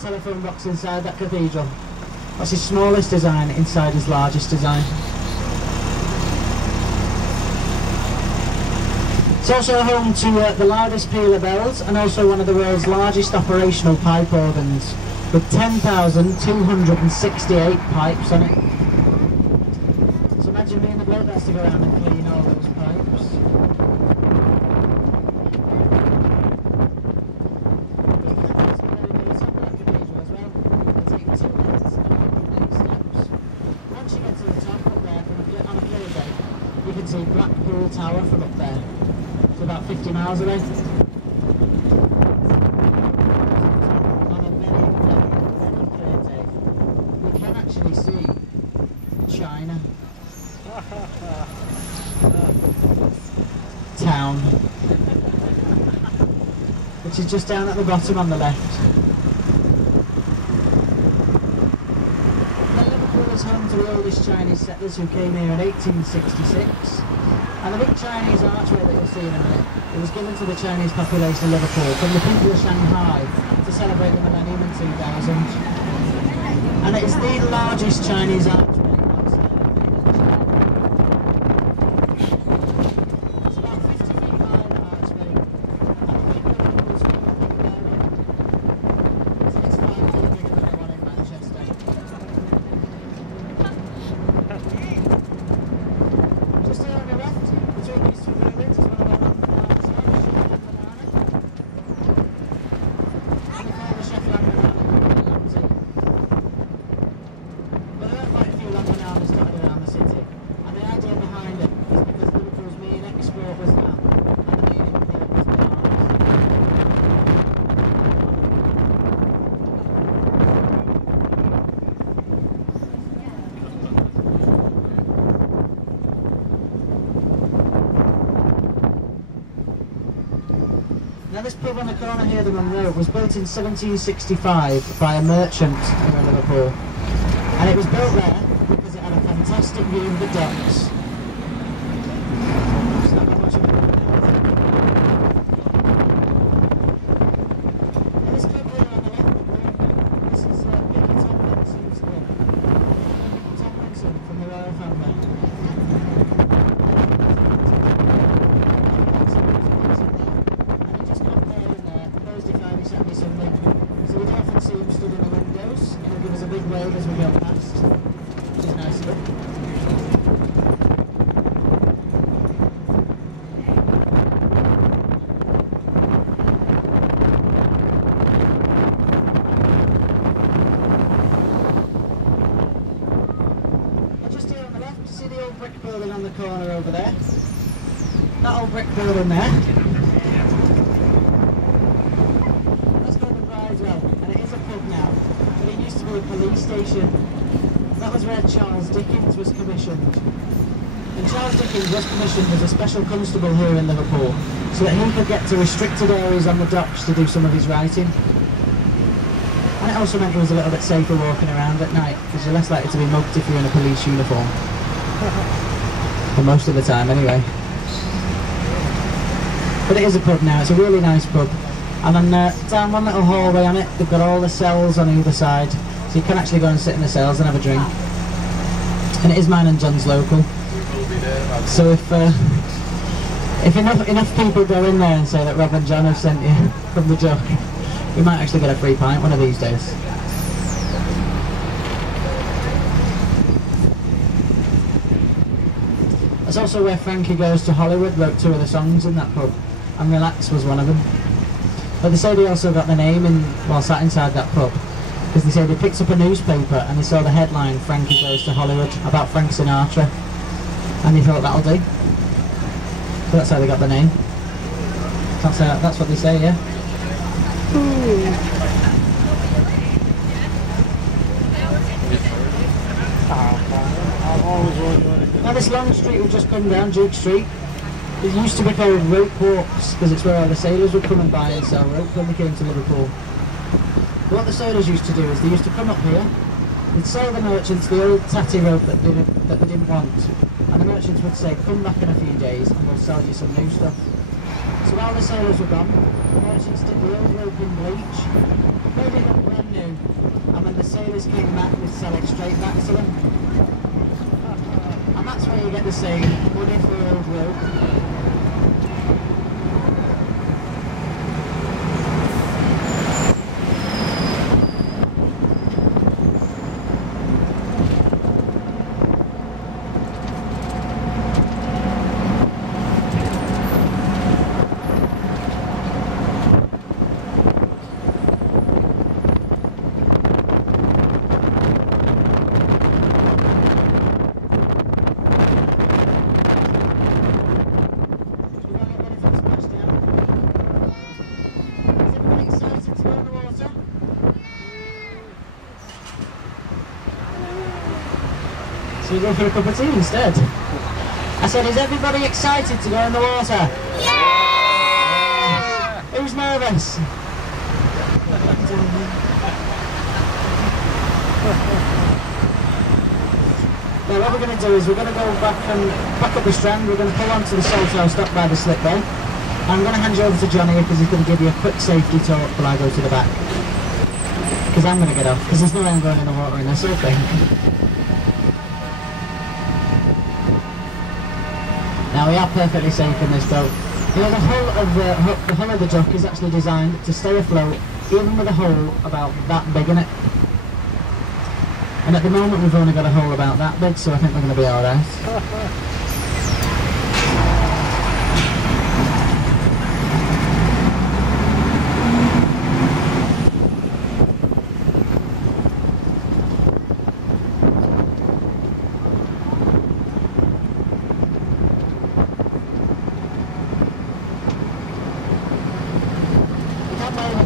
telephone box inside that cathedral. That's his smallest design inside his largest design. It's also home to the loudest peal of bells and also one of the world's largest operational pipe organs with 10,268 pipes on it. So imagine being the bloke that has to go around and clean all those pipes. Once you get to the top up there, on a clear day, you can see Blackpool Tower from up there. It's about 50 miles away. On a very, very, very clear day, we can actually see China town, which is just down at the bottom on the left. Liverpool is home to the oldest Chinese settlers who came here in 1866. And the big Chinese archway that you'll see in a minute, it was given to the Chinese population of Liverpool from the people of Shanghai to celebrate the millennium in 2000. And it is the largest Chinese archway outside of It's about 50 feet high, the archway. And the people of Liverpool swim up and down it. So it's 5 times bigger than the one in Manchester. Just here on the left, between these two buildings, is one of our London bananas here, Sheffield banana. And they call the Sheffield banana Lamsey. But there are quite a few London bananas dotted around the city. And the idea behind it is because Liverpool's main export was that, and the main import was bananas. Now this pub on the corner here, the Monroe, was built in 1765 by a merchant here in Liverpool. And it was built there because it had a fantastic view of the docks. It's not got much of a view now, is it? And this pub here on the left, the blue one, this is Vicky Tomlinson's pub. Tomlinson from the royal family. So we often see him stood in the windows, and he'll give us a big wave as we go past, which is nice of him. And just here on the left, see the old brick building on the corner over there? That old brick building there. And it is a pub now, but it used to be a police station. That was where Charles Dickens was commissioned. And Charles Dickens was commissioned as a special constable here in Liverpool, so that he could get to restricted areas on the docks to do some of his writing. And it also meant it was a little bit safer walking around at night, because you're less likely to be mugged if you're in a police uniform. For most of the time, anyway. But it is a pub now, it's a really nice pub. And then down one little hallway on it, they've got all the cells on either side, so you can actually go and sit in the cells and have a drink. And it is mine and John's local. So if enough people go in there and say that Rob and John have sent you from the Duck, you might actually get a free pint one of these days. That's also where Frankie Goes to Hollywood wrote 2 of the songs in that pub, and Relax was one of them. But they say they also got the name while sat inside that pub, because they say they picked up a newspaper and they saw the headline Frankie Goes to Hollywood about Frank Sinatra, and they thought that'll do. So that's how they got the name. That's what they say, yeah? Now this long street we've just come down, Duke Street, it used to be called Rope Walks, because it's where all the sailors would come and buy and sell rope when they came to Liverpool. But what the sailors used to do is they used to come up here, they'd sell the merchants the old tatty rope that they didn't want, and the merchants would say, come back in a few days and we'll sell you some new stuff. So while the sailors were gone, the merchants did the old rope in bleach, made it look brand new, sell it straight back to them. And that's where you get the saying, money for old rope. So you go for a cup of tea instead? I said, is everybody excited to go in the water? Yeah! Who's nervous? Now what we're going to do is we're going to go back up the strand, we're going to pull onto the salt house up by the slip bay. I'm going to hand you over to Johnny because he's going to give you a quick safety talk while I go to the back. Because I'm going to get off, because there's no way I'm going in the water in this whole thing. Now we are perfectly safe in this boat. You know, the hull of the dock is actually designed to stay afloat, even with a hole about that big in it. And at the moment we've only got a hole about that big, so I think we're going to be alright.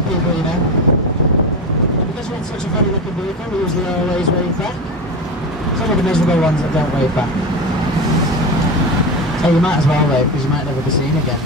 People, you know, and because we're in such a funny looking vehicle, we usually always wave back. Some of the miserable ones that don't wave back. Hey, you might as well wave because you might never be seen again.